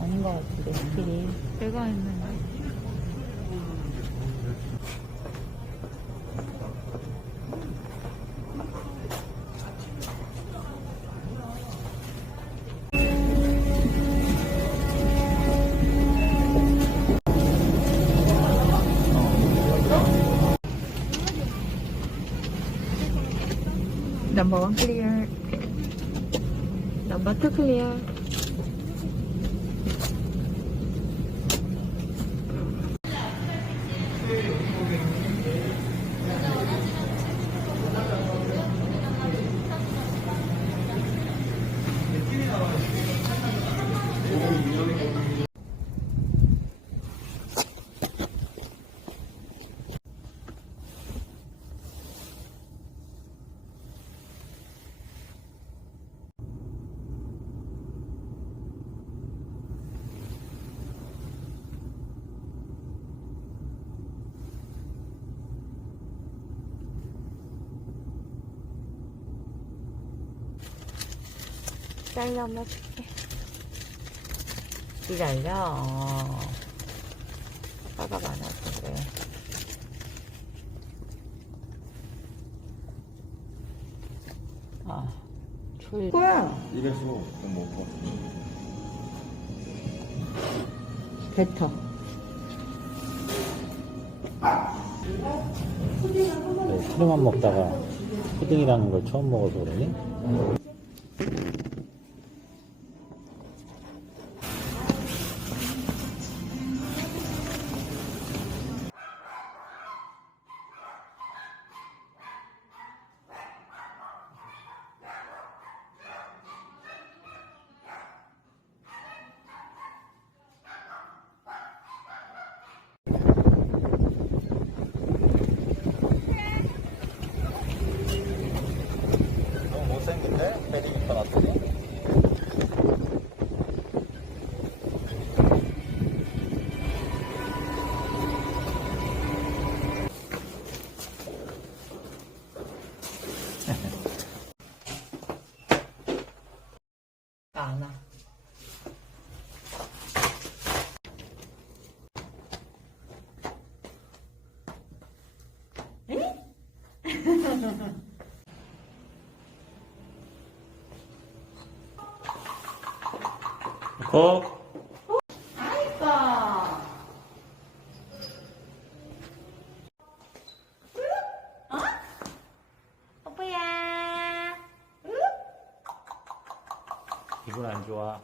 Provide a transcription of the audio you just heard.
아닌 것 같은데, 스킬이. 내가 했는데. Number 1 clear. Number 2 clear. 기다려, 엄마 줄게. 기다려. 화가 많아서 그래. 아, 초일. 거야. 이래서 좀 먹고. 뱉어. 술만 먹다가 푸딩이라는 걸 처음 먹어서 그러니? 너무 못생긴데? 패딩 입혀놨더니. 안 와. 콕! 오빠야. 기분 안 좋아.